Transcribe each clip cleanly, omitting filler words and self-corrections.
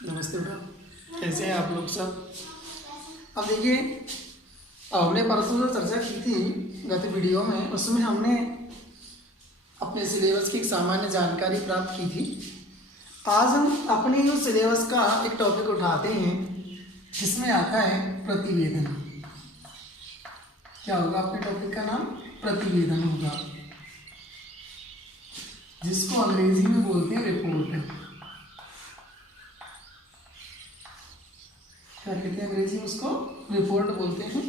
नमस्ते बेटा, कैसे हैं आप लोग सब। अब देखिए, हमने परसों जो चर्चा की थी गत वीडियो में, उसमें हमने अपने सिलेबस की एक सामान्य जानकारी प्राप्त की थी। आज हम अपने उस सिलेबस का एक टॉपिक उठाते हैं जिसमें आता है प्रतिवेदन। क्या होगा अपने टॉपिक का नाम? प्रतिवेदन होगा, जिसको अंग्रेजी में बोलते हैं रिपोर्ट। क्या कहते हैं अंग्रेजी में? उसको रिपोर्ट बोलते हैं।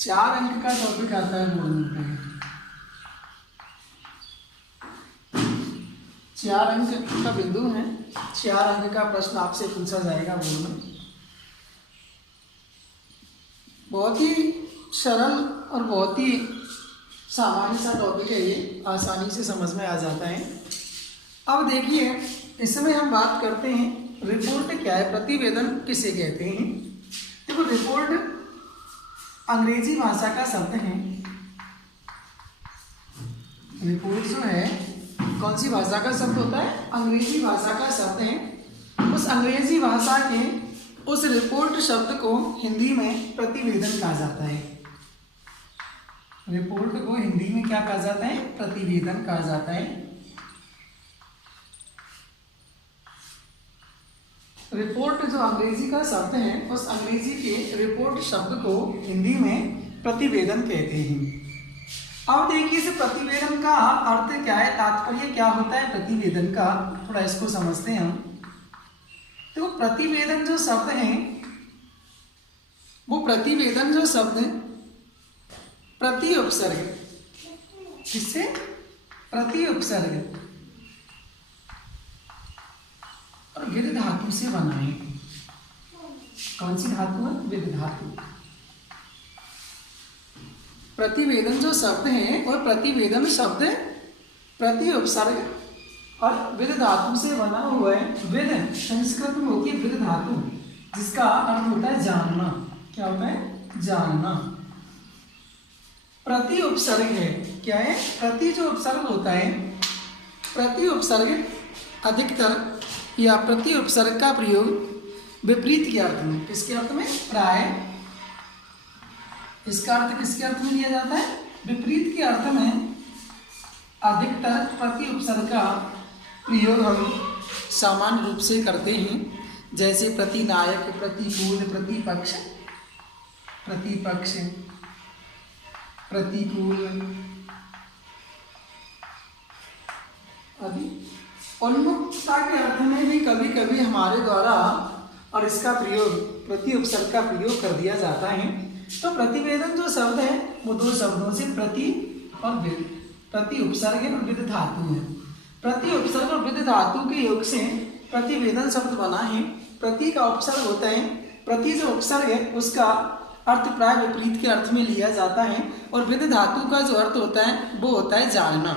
4 अंक का टॉपिक आता है बोर्ड में। 4 अंक का बिंदु है, 4 अंक का प्रश्न आपसे पूछा जाएगा बोर्ड में। बहुत ही सरल और बहुत ही सामान्य सा टॉपिक है ये, आसानी से समझ में आ जाता है। अब देखिए, इसमें हम बात करते हैं रिपोर्ट क्या है, प्रतिवेदन किसे कहते हैं। देखो, रिपोर्ट अंग्रेजी भाषा का शब्द है। रिपोर्ट जो है कौन सी भाषा का शब्द होता है? अंग्रेजी भाषा का शब्द है। उस अंग्रेजी भाषा के उस रिपोर्ट शब्द को हिंदी में प्रतिवेदन कहा जाता है। रिपोर्ट को हिंदी में क्या कहा जाता है? प्रतिवेदन कहा जाता है। रिपोर्ट जो अंग्रेजी का शब्द है, उस अंग्रेजी के रिपोर्ट शब्द को हिंदी में प्रतिवेदन कहते हैं। अब देखिए, इस प्रतिवेदन का अर्थ क्या है, तात्पर्य क्या होता है प्रतिवेदन का, थोड़ा इसको समझते हैं हम। तो प्रतिवेदन जो शब्द है, वो प्रतिवेदन जो शब्द है प्रति उपसर्ग, किससे? प्रति उपसर्ग और विद धातु से बना है। कौन सी धातु है? विद धातु। प्रतिवेदन जो शब्द है और प्रतिवेदन शब्द प्रति उपसर्ग और विद धातु से बना हुआ है। विद संस्कृत में होती है विद धातु, जिसका अर्थ होता है जानना। क्या होता है? जानना। प्रति उपसर्ग है, क्या है? प्रति जो उपसर्ग होता है, प्रति उपसर्ग अधिकतर या प्रति उपसर्ग का प्रयोग विपरीत के अर्थ में, किसके अर्थ में? प्राय। इसका अर्थ किसके अर्थ में लिया जाता है? विपरीत के अर्थ में अधिकतर प्रति उपसर्ग का प्रयोग हम सामान्य रूप से करते हैं। जैसे प्रतिनायक, प्रतिकूल, प्रतिपक्ष, प्रतिपक्ष, प्रतिकूल आदि। उन्मुखता के अर्थ में भी कभी कभी हमारे द्वारा और इसका प्रयोग, प्रति उपसर्ग का प्रयोग कर दिया जाता है। तो प्रतिवेदन जो शब्द है वो 2 शब्दों से प्रति और विद, प्रति उपसर्ग है और विद धातु है। प्रति उपसर्ग और विद धातु के योग से प्रतिवेदन शब्द बना है। प्रति का उपसर्ग होता है, प्रति जो उपसर्ग है उसका अर्थ प्राय विपरीत के अर्थ में लिया जाता है, और विद धातु का जो अर्थ होता है वो होता है जानना।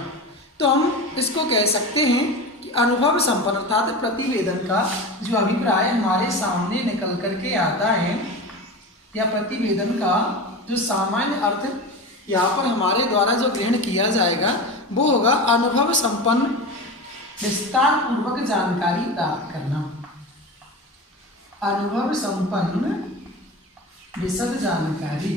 तो हम इसको कह सकते हैं कि अनुभव संपन्न, अर्थात प्रतिवेदन का जो अभिप्राय हमारे सामने निकल करके आता है, या प्रतिवेदन का जो सामान्य अर्थ यहाँ पर हमारे द्वारा जो ग्रहण किया जाएगा वो होगा अनुभव संपन्न विस्तार पूर्वक जानकारी प्राप्त करना। अनुभव संपन्न विशद जानकारी।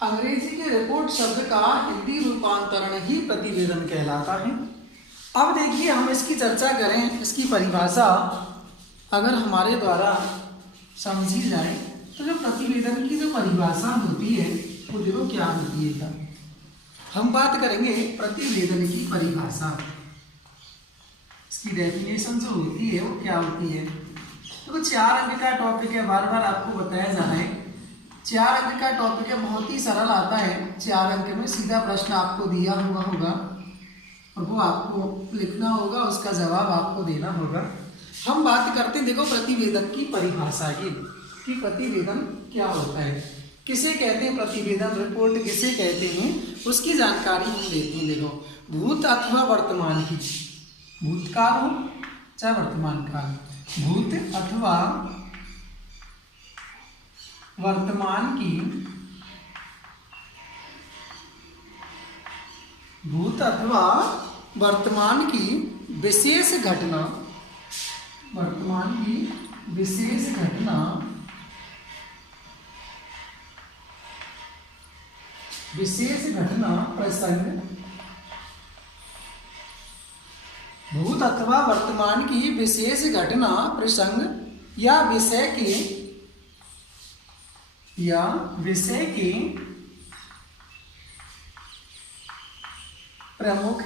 अंग्रेजी के रिपोर्ट शब्द का हिंदी रूपांतरण ही प्रतिवेदन कहलाता है। अब देखिए, हम इसकी चर्चा करें, इसकी परिभाषा अगर हमारे द्वारा समझी जाए तो जो प्रतिवेदन की जो परिभाषा होती है वो देखो क्या होती है। हम बात करेंगे प्रतिवेदन की परिभाषा, इसकी डेफिनेशन जो होती है वो क्या होती है। तो 4 अंक का टॉपिक है, बार बार आपको बताया जा रहा है। 4 अंक का टॉपिक है, बहुत ही सरल आता है। 4 अंक में सीधा प्रश्न आपको दिया हुआ होगा और वो आपको लिखना होगा, उसका जवाब आपको देना होगा। हम बात करते हैं देखो प्रतिवेदन की परिभाषा की, कि प्रतिवेदन क्या होता है, किसे कहते हैं प्रतिवेदन, रिपोर्ट किसे कहते हैं, उसकी जानकारी हम देते हैं। देखो, भूत अथवा वर्तमान की, भूतकाल हो चाहे वर्तमान काल, भूत अथवा वर्तमान की भूत अथवा वर्तमान की विशेष घटना, वर्तमान की विशेष घटना प्रसंग, भूत अथवा वर्तमान की विशेष घटना प्रसंग या विषय के प्रमुख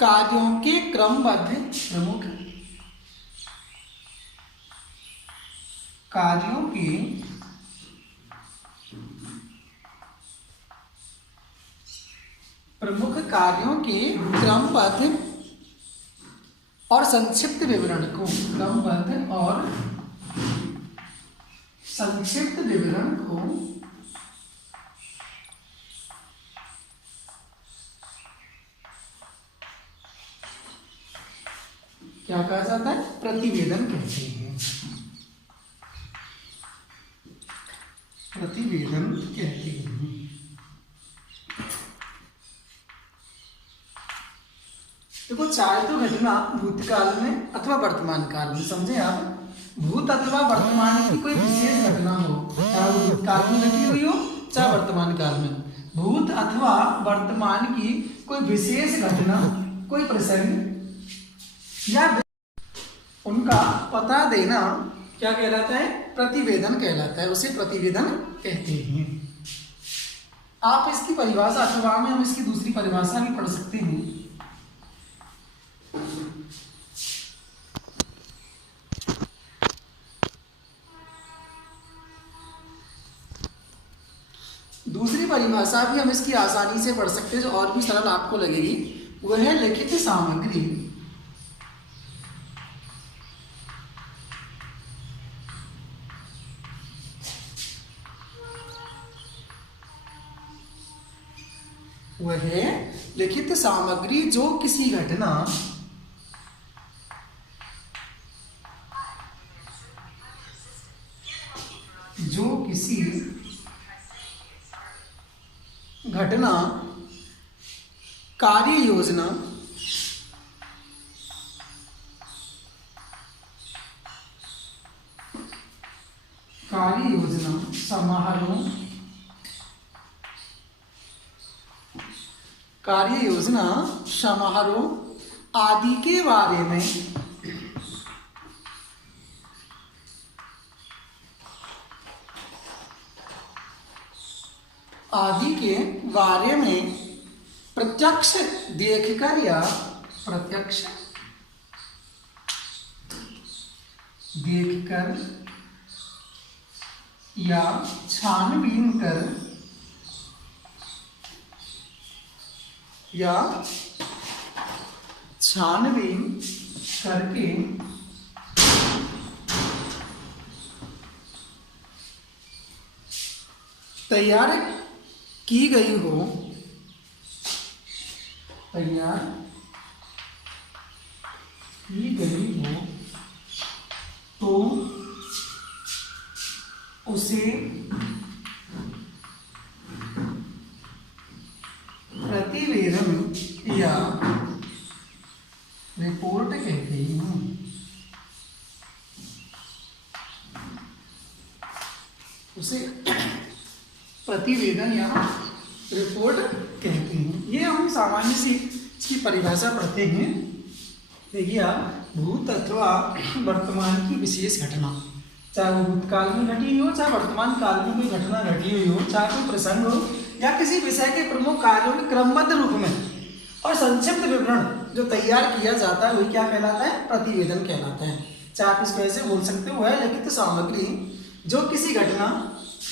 कार्यों के क्रमबद्ध और संक्षिप्त विवरण को, क्या कहा जाता है? प्रतिवेदन कहते हैं। देखो, चाहे तो घटना भूतकाल में अथवा वर्तमान काल में, समझे आप? भूत अथवा वर्तमान की कोई विशेष घटना हो, चाहे वो भूतकाल में घटी हुई हो चाहे वर्तमान काल में, भूत अथवा वर्तमान की कोई विशेष घटना, कोई प्रसंग या उनका पता देना क्या कहलाता है? प्रतिवेदन कहलाता है। उसे प्रतिवेदन कहते हैं। आप इसकी परिभाषा, अथवा में हम इसकी दूसरी परिभाषा भी पढ़ सकते हैं। दूसरी परिभाषा भी हम इसकी आसानी से पढ़ सकते हैं, जो और भी सरल आपको लगेगी। वह है लिखित सामग्री, वह है लिखित सामग्री जो किसी घटना कार्य योजना समारोह आदि के बारे में प्रत्यक्ष देखकर या छानबीन करके तैयार की गई हो, तो उसे प्रतिवेदन या रिपोर्ट कहते हैं। उसे प्रतिवेदन या रिपोर्ट कहते हैं। ये हम सामान्य सी इसकी परिभाषा पढ़ते हैं। देखिए आप, भूत अथवा वर्तमान की विशेष घटना, चाहे वो भूतकाल में घटी हुई हो चाहे वर्तमान काल में कोई घटना घटी हुई हो, चाहे कोई प्रसंग हो या किसी विषय के प्रमुख कार्यों के क्रमबद्ध रूप में और संक्षिप्त विवरण जो तैयार किया जाता है, वही क्या कहलाता है? प्रतिवेदन कहलाता है। चाहे आप इसको ऐसे बोल सकते हो, वह लिखित सामग्री जो किसी घटना,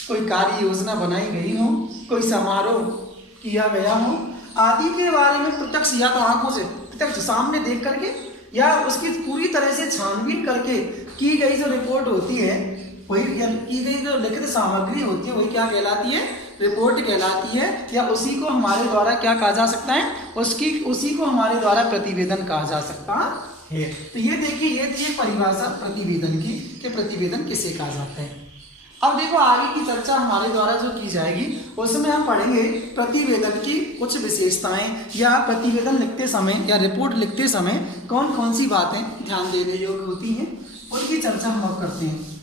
कोई कार्य योजना बनाई गई हो, कोई समारोह किया गया हो आदि के बारे में प्रत्यक्ष, या तो आंखों से प्रत्यक्ष सामने देख करके या उसकी पूरी तरह से छानबीन करके की गई जो रिपोर्ट होती है, वही की गई जो लिखित सामग्री होती है, वही क्या कहलाती है? रिपोर्ट कहलाती है। या उसी को हमारे द्वारा क्या कहा जा सकता है? उसी को हमारे द्वारा प्रतिवेदन कहा जा सकता है। तो ये देखिए, ये थी परिभाषा प्रतिवेदन की, कि प्रतिवेदन किसे कहा जाता है। अब देखो आगे की चर्चा हमारे द्वारा जो की जाएगी उसमें हम पढ़ेंगे प्रतिवेदन की कुछ विशेषताएं, या प्रतिवेदन लिखते समय या रिपोर्ट लिखते समय कौन कौन सी बातें ध्यान देने योग्य होती हैं, उनकी चर्चा हम अब करते हैं।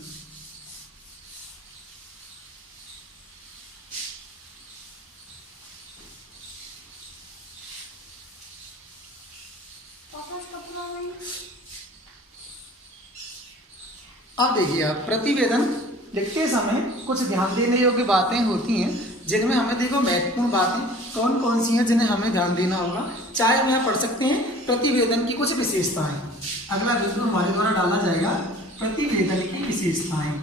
अब देखिए, आप प्रतिवेदन लिखते समय कुछ ध्यान देने योग्य बातें होती हैं, जिनमें हमें देखो महत्वपूर्ण बातें कौन कौन सी हैं जिन्हें हमें ध्यान देना होगा। चाहे हम यहाँ पढ़ सकते हैं प्रतिवेदन की कुछ विशेषताएं। अगला बिंदु हमारे द्वारा डाला जाएगा प्रतिवेदन की विशेषताएं।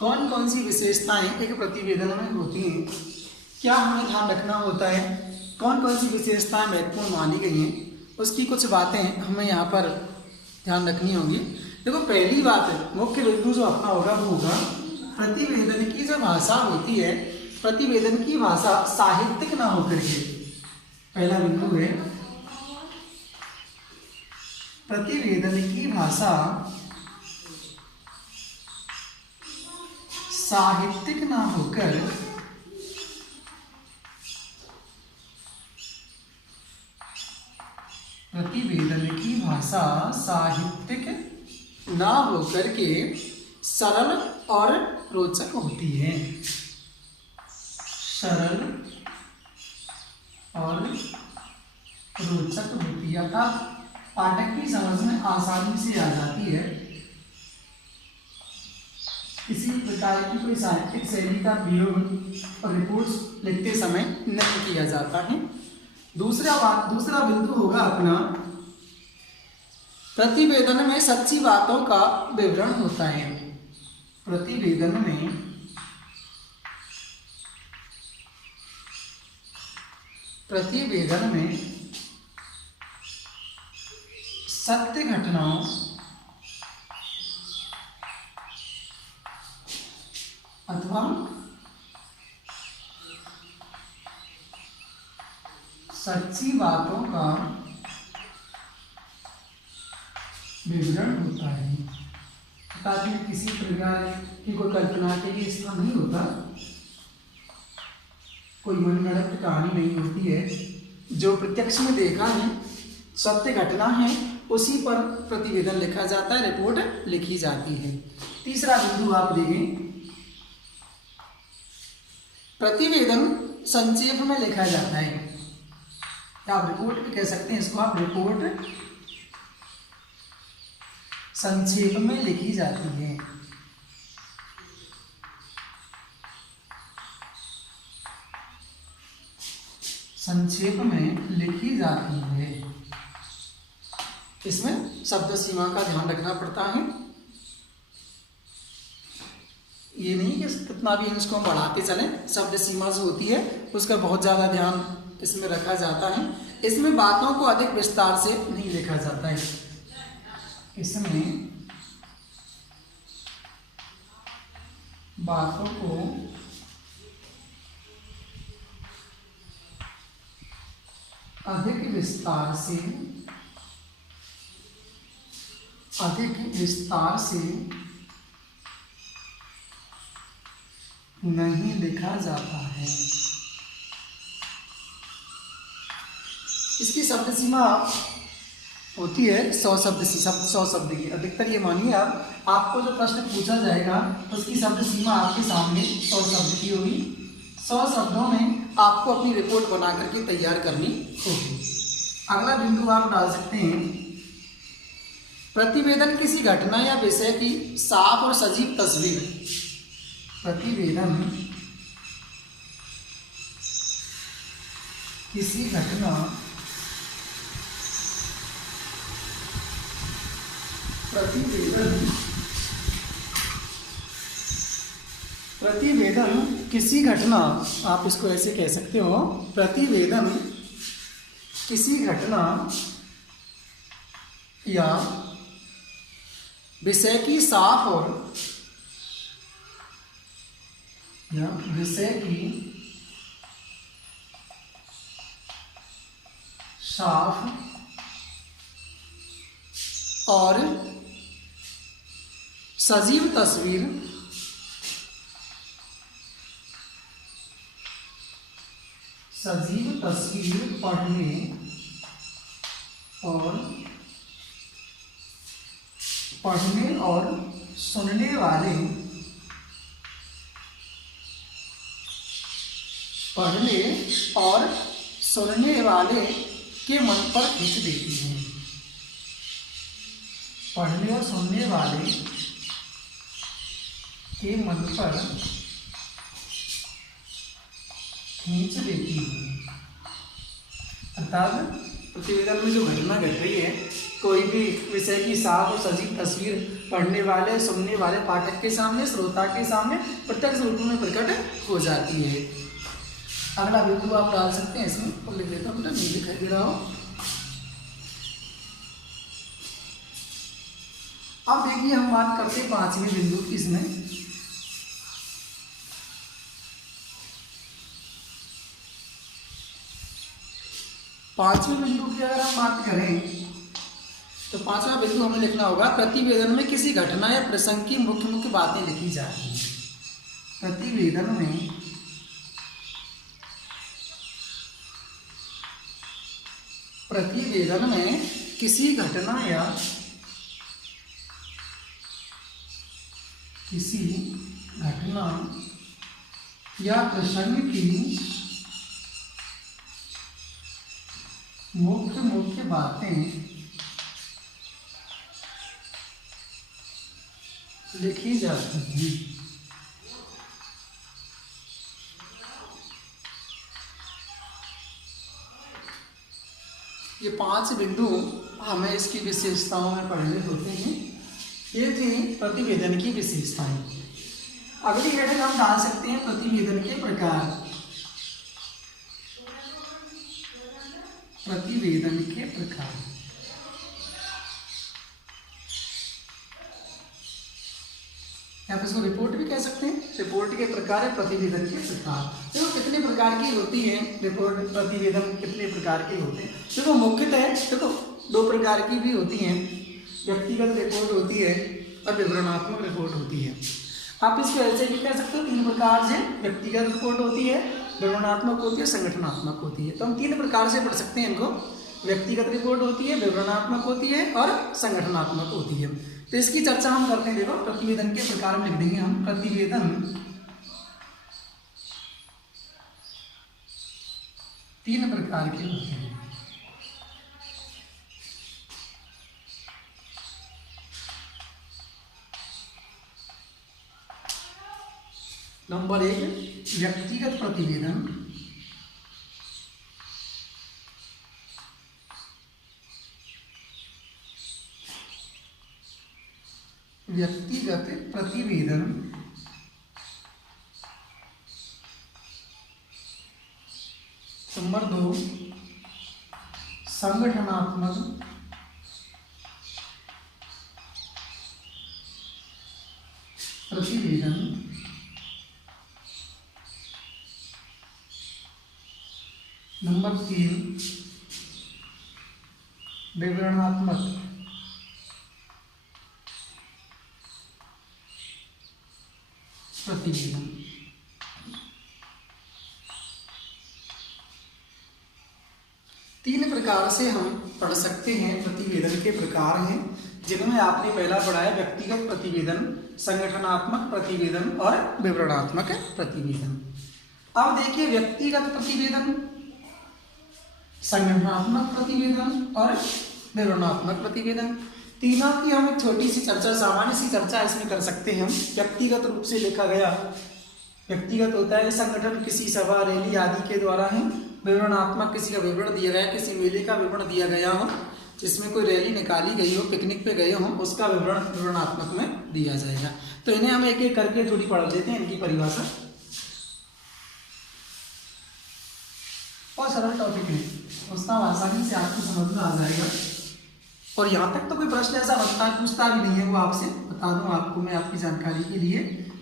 कौन कौन सी विशेषताएं एक प्रतिवेदन में होती हैं, क्या हमें ध्यान रखना होता है, कौन कौन सी विशेषताएं महत्वपूर्ण मानी गई हैं, उसकी कुछ बातें हमें यहाँ पर ध्यान रखनी होगी। देखो पहली बात है, मुख्य बिंदु जो अपना होगा वो होगा प्रतिवेदन की जो भाषा होती है, प्रतिवेदन की भाषा साहित्यिक ना होकर के, पहला बिंदु है प्रतिवेदन की भाषा साहित्यिक ना होकर प्रतिवेदन की भाषा साहित्यिक ना होकर के सरल और रोचक होती है। सरल और रोचक होती है, अर्थात पाठक की समझ में आसानी से आ जाती है। किसी प्रकार की कोई साहित्यिक शैली का प्रयोग और रिपोर्ट्स लिखते समय नहीं किया जाता है। दूसरा बिंदु होगा अपना प्रतिवेदन में सच्ची बातों का विवरण होता है। प्रतिवेदन में सत्य घटनाओं अथवा सच्ची बातों का विवरण होता है, ताकि किसी प्रकार की कोई कल्पना के लिए इसका नहीं होता, कोई मनगढ़ंत कहानी नहीं होती है। जो प्रत्यक्ष में देखा है, सत्य घटना है, उसी पर प्रतिवेदन लिखा जाता है, रिपोर्ट लिखी जाती है। तीसरा बिंदु आप देखें, प्रतिवेदन संक्षेप में लिखा जाता है, आप रिपोर्ट भी कह सकते हैं इसको, आप रिपोर्ट संक्षेप में लिखी जाती है। संक्षेप में लिखी जाती है। इसमें शब्द सीमा का ध्यान रखना पड़ता है। ये नहीं कि कितना भी इसको हम बढ़ाते चलें, शब्द सीमा जो होती है उसका बहुत ज़्यादा ध्यान इसमें रखा जाता है। इसमें बातों को अधिक विस्तार से नहीं लिखा जाता है। इसमें बातों को अधिक विस्तार से नहीं लिखा जाता है। इसकी शब्द सीमा होती है 100 शब्द की। अधिकतर ये मानिए आपको जो प्रश्न पूछा जाएगा उसकी शब्द सीमा आपके सामने 100 शब्द की होगी। 100 शब्दों में आपको अपनी रिपोर्ट बना करके तैयार करनी होगी। अगला बिंदु आप डाल सकते हैं, प्रतिवेदन किसी घटना या विषय की साफ और सजीव तस्वीर। प्रतिवेदन किसी घटना प्रतिवेदन किसी घटना, आप इसको ऐसे कह सकते हो, प्रतिवेदन किसी घटना या विषय की साफ और या विषय की साफ और सजीव तस्वीर पढ़ने और सुनने वाले के मन पर खींच देती है। पढ़ने और सुनने वाले के मन पर खींच देती है। अर्थात प्रतिवेदन में जो घटना घट रही है, कोई भी विषय की साफ और सजीव तस्वीर पढ़ने वाले सुनने वाले पाठक के सामने, श्रोता के सामने प्रत्यक्ष रूप में प्रकट हो जाती है। अगला बिंदु आप डाल सकते हैं इसमें, और लिख देता हूँ बेटा, नहीं दिखाई दे रहा हो। अब देखिए हम बात करते हैं 5वें बिंदु की। इसमें पांचवें बिंदु की अगर हम बात करें तो 5वां बिंदु हमें लिखना होगा, प्रतिवेदन में किसी घटना या प्रसंग की मुख्य बातें लिखी जाती हैं। प्रतिवेदन में किसी घटना या प्रसंग की मुख्य बातें लिखी जाती हैं। ये 5 बिंदु हमें इसकी विशेषताओं में पढ़ने होते हैं। ये थी प्रतिवेदन की विशेषताएं। अगली हेडिंग हम डाल सकते हैं प्रतिवेदन के प्रकार। प्रतिवेदन के प्रकार आप इसको रिपोर्ट भी कह सकते हैं। रिपोर्ट के प्रकार है, प्रतिवेदन के प्रकार। देखो कितने प्रकार की होती है रिपोर्ट, प्रतिवेदन कितने प्रकार के होते हैं। देखो मुख्यतः देखो 2 प्रकार की भी होती हैं, व्यक्तिगत रिपोर्ट होती है और विवरणात्मक रिपोर्ट होती है। आप इसको ऐसे भी कह सकते हो 3 प्रकार से, व्यक्तिगत रिपोर्ट होती है, विवरणात्मक होती है, संगठनात्मक होती है। तो हम 3 प्रकार से पढ़ सकते हैं इनको। व्यक्तिगत रिपोर्ट होती है, विवरणात्मक होती है और संगठनात्मक होती है। तो इसकी चर्चा हम करते हैं। देखो प्रतिवेदन के प्रकार में लिख देंगे हम, प्रतिवेदन 3 प्रकार के होते हैं। नंबर 1 व्यक्तिगत प्रतिवेदन। व्यक्तिगत प्रतिवेदन नंबर 2 संगठनात्मक प्रतिवेदन। नंबर 3 विवरणात्मक प्रतिवेदन। तीन प्रकार से हम पढ़ सकते हैं। प्रतिवेदन के प्रकार हैं जिनमें आपने पहला पढ़ा है व्यक्तिगत प्रतिवेदन, संगठनात्मक प्रतिवेदन और विवरणात्मक प्रतिवेदन। अब देखिए व्यक्तिगत प्रतिवेदन, संगठनात्मक प्रतिवेदन और विवरणात्मक प्रतिवेदन, तीनों की हम एक छोटी सी चर्चा, सामान्य सी चर्चा इसमें कर सकते हैं। हम व्यक्तिगत रूप से लिखा गया, व्यक्तिगत होता है संगठन किसी सभा रैली आदि के द्वारा है। विवरणात्मक किसी का विवरण दिया गया, किसी मेले का विवरण दिया गया हो, जिसमें कोई रैली निकाली गई हो, पिकनिक पे गए हो, उसका विवरण विवरणात्मक में दिया जाएगा। तो इन्हें हम एक एक करके थोड़ी पढ़ लेते हैं, इनकी परिभाषा। और सरल टॉपिक है, उसका आसानी से आपको समझ में आ जाएगा। और यहाँ तक तो कोई प्रश्न ऐसा बनता पूछता भी नहीं है, वो आपसे बता दूं आपको मैं आपकी जानकारी के लिए।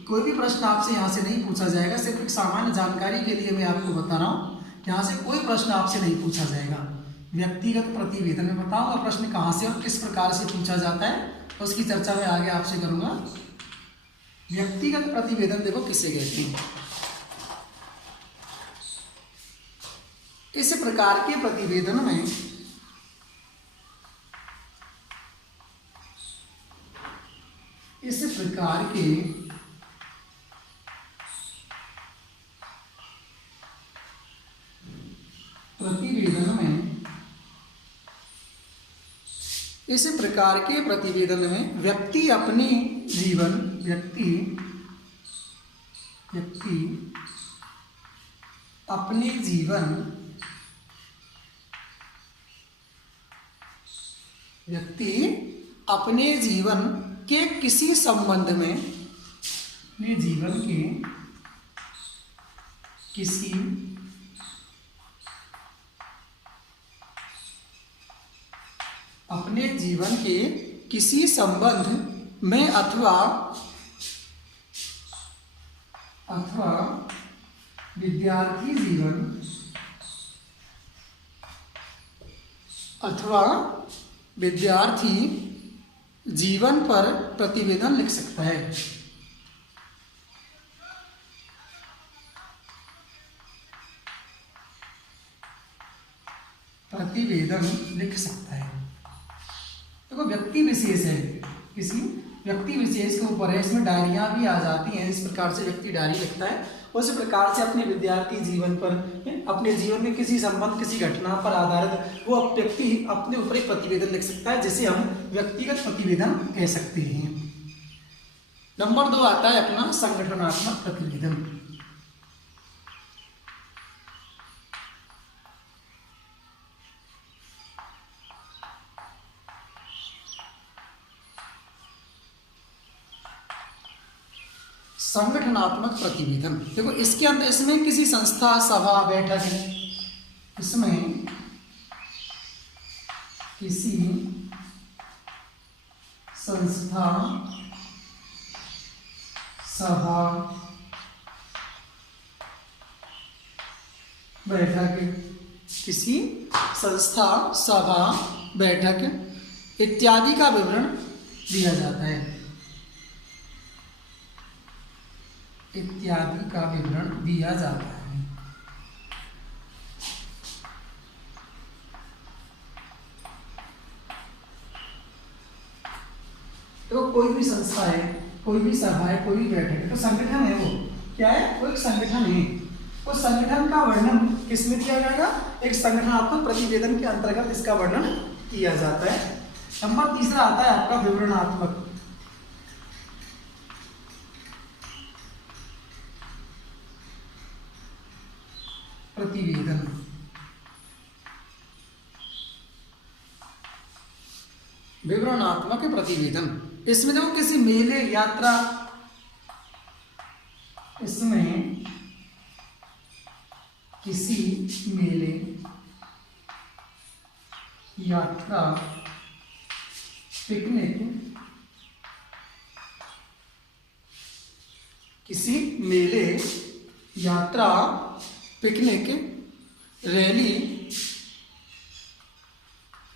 कोई भी प्रश्न आपसे यहाँ से नहीं पूछा जाएगा, सिर्फ एक सामान्य जानकारी के लिए मैं आपको बता रहा हूँ, यहाँ से कोई प्रश्न आपसे नहीं पूछा जाएगा। व्यक्तिगत प्रतिवेदन में बताऊंगा प्रश्न कहाँ से और किस प्रकार से पूछा जाता है, उसकी चर्चा मैं आगे आपसे करूँगा। व्यक्तिगत प्रतिवेदन देखो किसे कहते हैं। इस प्रकार के प्रतिवेदन में इस प्रकार के प्रतिवेदन में व्यक्ति अपने जीवन अपने जीवन के किसी संबंध में अपने जीवन के किसी संबंध में अथवा विद्यार्थी जीवन पर प्रतिवेदन लिख सकता है। प्रतिवेदन लिख सकता है। देखो व्यक्ति विशेष है, किसी व्यक्ति विशेष के ऊपर है, इसमें डायरियां भी आ जाती हैं। इस प्रकार से व्यक्ति डायरी लिखता है, उसी प्रकार से अपने विद्यार्थी जीवन पर, अपने जीवन में किसी संबंध, किसी घटना पर आधारित वो व्यक्ति अपने ऊपर एक प्रतिवेदन लिख सकता है, जिसे हम व्यक्तिगत प्रतिवेदन कह सकते हैं। नंबर 2 आता है अपना संगठनात्मक प्रतिवेदन। संगठनात्मक प्रतिवेदन देखो इसके अंदर, इसमें किसी संस्था, सभा, बैठक, इसमें किसी संस्था, सभा, बैठक, किसी संस्था, सभा, बैठक इत्यादि का विवरण दिया जाता है। इत्यादि का विवरण दिया जाता है। तो कोई भी संस्था है, कोई भी सभा है, कोई भी बैठक है, तो संगठन है। वो क्या है? वो एक संगठन है। उस संगठन का वर्णन किसमें किया जाएगा? एक संगठनात्मक प्रतिवेदन के अंतर्गत इसका वर्णन किया जाता है। नंबर 3 आता है आपका विवरणात्मक प्रतिवेदन। विवरणात्मक प्रतिवेदन, इसमें देखो किसी मेले, यात्रा, इसमें किसी मेले, यात्रा, पिकनिक, किसी मेले, यात्रा, पिकनिक, रैली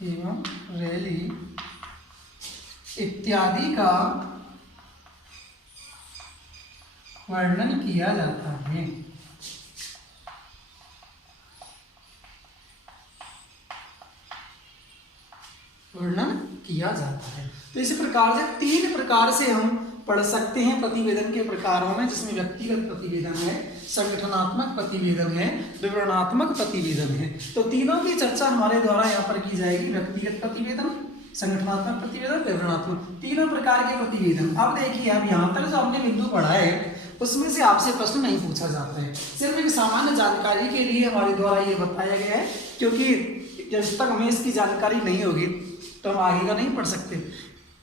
एवं रैली इत्यादि का वर्णन किया जाता है। वर्णन किया जाता है। तो इसी प्रकार से 3 प्रकार से हम पढ़ सकते हैं प्रतिवेदन के प्रकारों में, जिसमें व्यक्तिगत प्रतिवेदन है, संगठनात्मक प्रतिवेदन है, विवरणात्मक प्रतिवेदन है। तो तीनों की चर्चा हमारे द्वारा यहाँ पर की जाएगी। व्यक्तिगत प्रतिवेदन, संगठनात्मक प्रतिवेदन, विवरणात्मक, तीनों प्रकार के प्रतिवेदन। अब देखिए, अब यहाँ तक जो हमने बिंदु पढ़ा है उसमें से आपसे प्रश्न नहीं पूछा जाता है, सिर्फ एक सामान्य जानकारी के लिए हमारे द्वारा ये बताया गया है, क्योंकि जब तक हमें इसकी जानकारी नहीं होगी तो हम आगे का नहीं पढ़ सकते।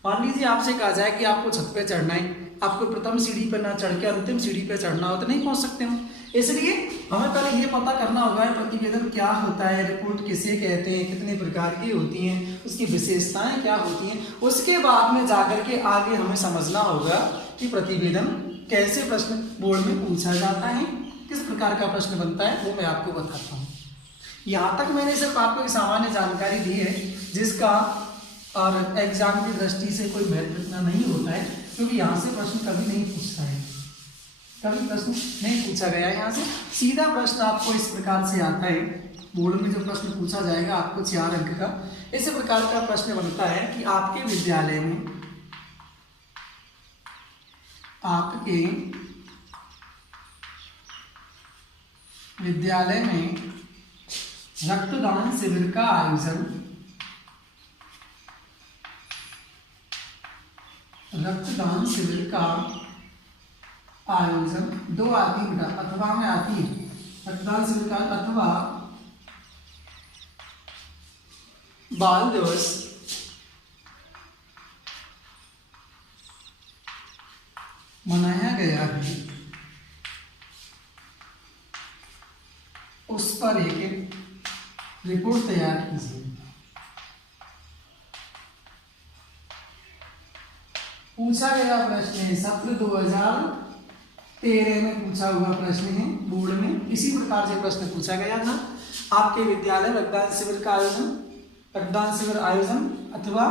मान लीजिए आपसे कहा जाए कि आपको छत पे चढ़ना है, आपको प्रथम सीढ़ी पर ना चढ़ के अंतिम सीढ़ी पर चढ़ना हो तो नहीं पहुंच सकते हम। इसलिए हमें पहले ये पता करना होगा प्रतिवेदन क्या होता है, रिपोर्ट किसे कहते हैं, कितने प्रकार की होती हैं, उसकी विशेषताएं क्या होती हैं। उसके बाद में जाकर के आगे हमें समझना होगा कि प्रतिवेदन कैसे प्रश्न बोर्ड में पूछा जाता है, किस प्रकार का प्रश्न बनता है, वो मैं आपको बताता हूँ। यहाँ तक मैंने सिर्फ आपको एक सामान्य जानकारी दी है, जिसका और एग्जाम की दृष्टि से कोई महत्व इतना नहीं होता है, क्योंकि यहाँ से प्रश्न कभी नहीं पूछता है, कभी प्रश्न नहीं पूछा गया है। यहाँ से सीधा प्रश्न आपको इस प्रकार से आता है, बोर्ड में जो प्रश्न पूछा जाएगा आपको 4 अंक का, इस प्रकार का प्रश्न बनता है कि आपके विद्यालय में रक्तदान शिविर का आयोजन, 2 आती का अथवा में आती है, रक्तदान शिविर का अथवा बाल दिवस मनाया गया है, उस पर एक रिपोर्ट तैयार कीजिए। पूछा गया प्रश्न है, सत्र 2013 में पूछा हुआ प्रश्न है बोर्ड में, इसी प्रकार से प्रश्न पूछा गया था। आपके विद्यालय रक्तदान शिविर आयोजन अथवा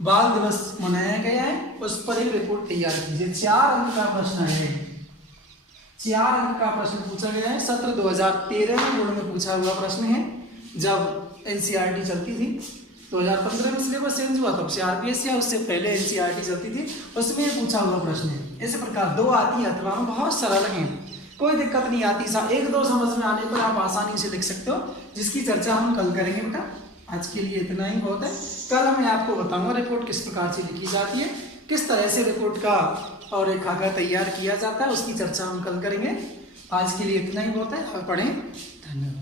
बाल दिवस मनाया गया है, उस पर एक रिपोर्ट तैयार कीजिए। 4 अंक का प्रश्न है, 4 अंक का प्रश्न पूछा गया है, सत्र 2013 में बोर्ड में पूछा हुआ प्रश्न है। जब एनसीईआरटी चलती थी, 2015 में सिलेबस चेंज हुआ, तब से आरपीएस या उससे पहले एनसीईआरटी चलती थी, उसमें पूछा हुआ प्रश्न है। इस प्रकार 2 आती है अथवा में बहुत सरल है, कोई दिक्कत नहीं आती। 1-2 समझ में आने पर आप आसानी से लिख सकते हो, जिसकी चर्चा हम कल करेंगे बेटा। आज के लिए इतना ही बहुत है। कल मैं आपको बताऊंगा रिपोर्ट किस प्रकार से लिखी जाती है, किस तरह से रिपोर्ट का और एक खाका तैयार किया जाता है, उसकी चर्चा हम कल करेंगे। आज के लिए इतना ही बहुत है। अब पढ़ें। धन्यवाद।